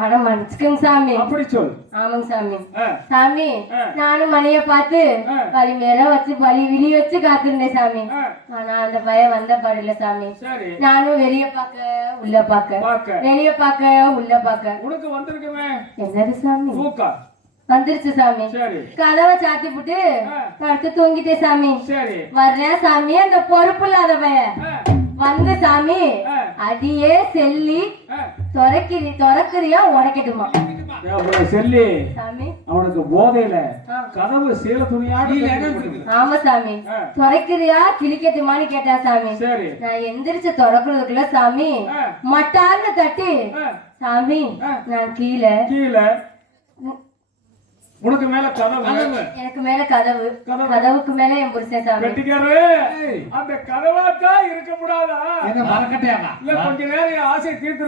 அட மன்னிச்சுக்கங்க சாமி. அப்படி சொல். ஆமாங்க சாமி. சாமி நானும் மணிய பார்த்து வழி மேல வச்சு வழி விழி வச்சு காத்திருந்தேன் சாமி. ஆனா அந்த பையன் வந்த பாடல சாமி. நானும் வெளிய பாக்க உள்ள பாக்க வெளிய பாக்க உள்ள பாக்க உனக்கு வந்திருக்குமே என்னது சாமி? தூக்கா வந்துருச்சு சாமி. கதவை சாத்தி போட்டு படுத்து தூங்கிட்டேன் சாமி. வர்றேன் சாமி. அந்த பொறுப்பு இல்லாத பையன் வந்து சாமி அடியே செல்லி துறக்கிறியா உடைக்கட்டுமா செல்லி சாமி? அவனுக்கு போதையில கதவு சீல துணியாக. ஆமா சாமி. துறைக்கிறியா கிழிக்கட்டுமான்னு கேட்டா சாமி. நான் எந்திரிச்சு துறக்கிறதுக்குள்ள சாமி மட்டான்னு தட்டி சாமி நான் கீழே உனக்கு மேல கதவு எனக்கு மேல கதவு கதவுக்கு மேல என் புருஷன் சாமி. அந்த கதவாக்கா இருக்க கூடாதா? என்ன மறக்கட்டையாமா? இல்ல கொஞ்ச நேரம் ஆசை தீர்த்து